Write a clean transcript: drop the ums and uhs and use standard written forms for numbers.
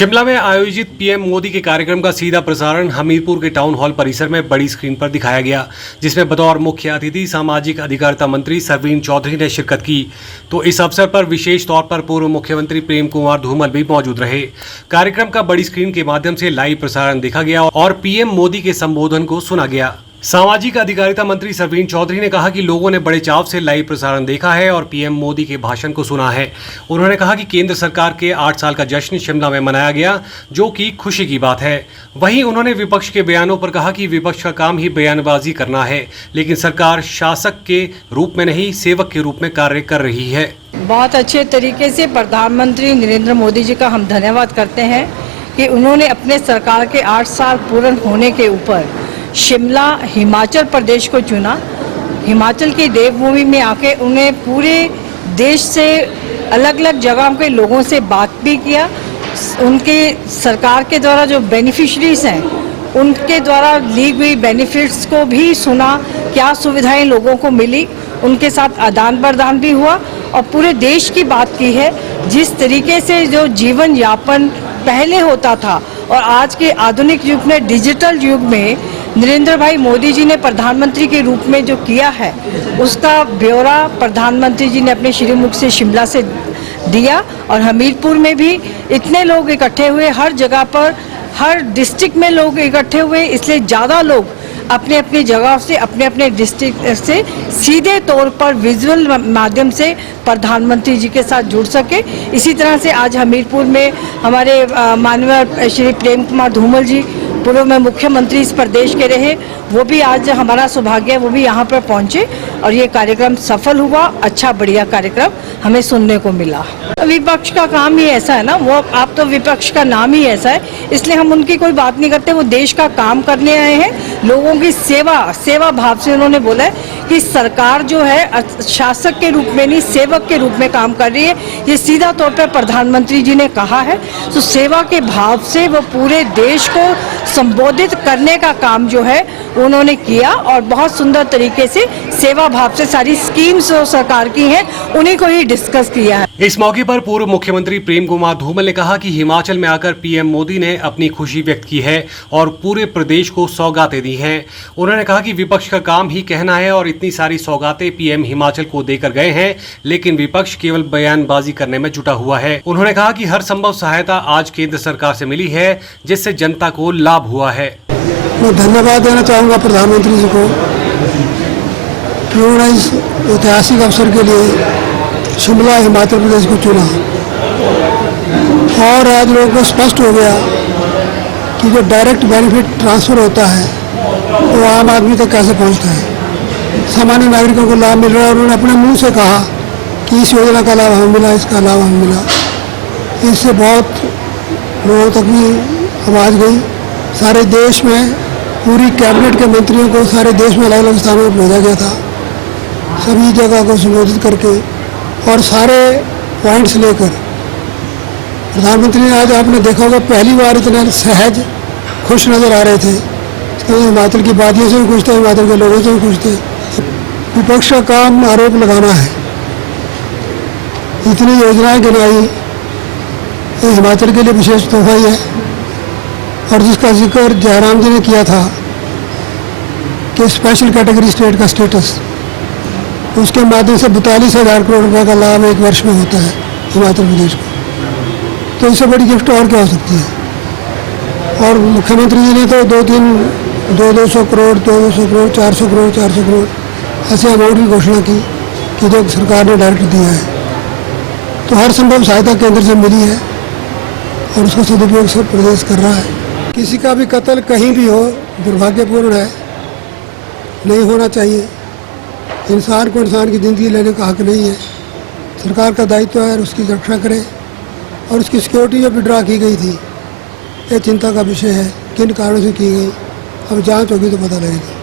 शिमला में आयोजित पीएम मोदी के कार्यक्रम का सीधा प्रसारण हमीरपुर के टाउन हॉल परिसर में बड़ी स्क्रीन पर दिखाया गया, जिसमें बतौर मुख्य अतिथि सामाजिक अधिकारिता मंत्री सरवीण चौधरी ने शिरकत की। तो इस अवसर पर विशेष तौर पर पूर्व मुख्यमंत्री प्रेम कुमार धूमल भी मौजूद रहे। कार्यक्रम का बड़ी स्क्रीन के माध्यम से लाइव प्रसारण देखा गया और पीएम मोदी के संबोधन को सुना गया। सामाजिक अधिकारिता मंत्री सरवीण चौधरी ने कहा कि लोगों ने बड़े चाव से लाइव प्रसारण देखा है और पीएम मोदी के भाषण को सुना है। उन्होंने कहा कि केंद्र सरकार के 8 साल का जश्न शिमला में मनाया गया, जो कि खुशी की बात है। वहीं उन्होंने विपक्ष के बयानों पर कहा कि विपक्ष का काम ही बयानबाजी करना है, लेकिन सरकार शासक के रूप में नहीं, सेवक के रूप में कार्य कर रही है। बहुत अच्छे तरीके से प्रधानमंत्री नरेंद्र मोदी जी का हम धन्यवाद करते हैं कि उन्होंने अपने सरकार के 8 साल पूर्ण होने के ऊपर शिमला हिमाचल प्रदेश को चुना। हिमाचल की देवभूमि में आके उन्हें पूरे देश से अलग अलग जगहों के लोगों से बात भी किया। उनके सरकार के द्वारा जो बेनिफिशरीज हैं उनके द्वारा ली गई बेनिफिट्स को भी सुना, क्या सुविधाएं लोगों को मिली, उनके साथ आदान प्रदान भी हुआ और पूरे देश की बात की है। जिस तरीके से जो जीवन यापन पहले होता था और आज के आधुनिक युग में, डिजिटल युग में नरेंद्र भाई मोदी जी ने प्रधानमंत्री के रूप में जो किया है, उसका ब्यौरा प्रधानमंत्री जी ने अपने श्रीमुख से शिमला से दिया। और हमीरपुर में भी इतने लोग इकट्ठे हुए, हर जगह पर, हर डिस्ट्रिक्ट में लोग इकट्ठे हुए, इसलिए ज़्यादा लोग अपने अपनी जगह से, अपने अपने डिस्ट्रिक्ट से सीधे तौर पर विजुअल माध्यम से प्रधानमंत्री जी के साथ जुड़ सके। इसी तरह से आज हमीरपुर में हमारे माननीय श्री प्रेम कुमार धूमल जी, पूर्व में मुख्यमंत्री इस प्रदेश के रहे, वो भी आज हमारा सौभाग्य है, वो भी यहाँ पर पहुँचे और ये कार्यक्रम सफल हुआ। अच्छा बढ़िया कार्यक्रम हमें सुनने को मिला। विपक्ष का काम ही ऐसा है ना, वो आप तो विपक्ष का नाम ही ऐसा है, इसलिए हम उनकी कोई बात नहीं करते। वो देश का काम करने आए हैं, लोगों की सेवा भाव से उन्होंने बोला है कि सरकार जो है शासक के रूप में नहीं, सेवक के रूप में काम कर रही है। ये सीधा तौर पर प्रधानमंत्री जी ने कहा है। तो सेवा के भाव से वो पूरे देश को संबोधित करने का काम जो है उन्होंने किया और बहुत सुंदर तरीके से सेवा भाव से सारी स्कीम्स जो सरकार की हैं उन्हीं को ही डिस्कस किया है। इस मौके पर पूर्व मुख्यमंत्री प्रेम कुमार धूमल ने कहा कि हिमाचल में आकर पीएम मोदी ने अपनी खुशी व्यक्त की है और पूरे प्रदेश को सौगातें दी हैं। उन्होंने कहा कि विपक्ष का काम ही कहना है और इतनी सारी सौगातें पीएम हिमाचल को देकर गए हैं, लेकिन विपक्ष केवल बयानबाजी करने में जुटा हुआ है। उन्होंने कहा कि हर संभव सहायता आज केंद्र सरकार से मिली है, जिससे जनता को लाभ हुआ है। मैं धन्यवाद देना चाहूँगा प्रधानमंत्री जी को कि उन्होंने इस ऐतिहासिक अवसर के लिए शिमला हिमाचल प्रदेश को चुना और आज लोगों को स्पष्ट हो गया कि जो डायरेक्ट बेनिफिट ट्रांसफ़र होता है वो आम आदमी तक कैसे पहुंचता है, सामान्य नागरिकों को लाभ मिल रहा है। उन्होंने अपने मुंह से कहा कि इस योजना का लाभ हमें मिला, इसका लाभ हमें मिला। इससे बहुत लोगों तक भी आवाज़ गई। सारे देश में पूरी कैबिनेट के मंत्रियों को सारे देश में अलग अलग स्थानों पर भेजा गया था, सभी जगह को संबोधित करके और सारे पॉइंट्स लेकर प्रधानमंत्री ने, आज आपने देखा होगा, पहली बार इतने सहज खुश नज़र आ रहे थे। हिमाचल की बातियों से भी खुश थे, हिमाचल के लोगों से भी खुश थे। विपक्ष का काम आरोप लगाना है। इतनी योजनाएं गिनाई, ये हिमाचल के लिए विशेष तोहफा ही है। और जिसका जिक्र जयराम जी ने किया था कि स्पेशल कैटेगरी स्टेट का स्टेटस, उसके माध्यम से 42,000 करोड़ रुपए का लाभ एक वर्ष में होता है हिमाचल प्रदेश को। तो इससे बड़ी गिफ्ट और क्या हो सकती है। और मुख्यमंत्री जी ने तो 200 करोड़ 400 करोड़ ऐसे अमाउंट की घोषणा की कि जो सरकार ने डायरेक्ट दिया है। तो हर संभव सहायता केंद्र से मिली है और उसका सदुपयोग सब प्रदेश कर रहा है। किसी का भी कत्ल कहीं भी हो दुर्भाग्यपूर्ण है, नहीं होना चाहिए। इंसान को इंसान की ज़िंदगी लेने का हक नहीं है। सरकार का दायित्व है उसकी रक्षा करे और उसकी सिक्योरिटी जो विड्रॉ की गई थी, ये चिंता का विषय है। किन कारणों से की गई, अब जांच होगी तो पता लगेगा।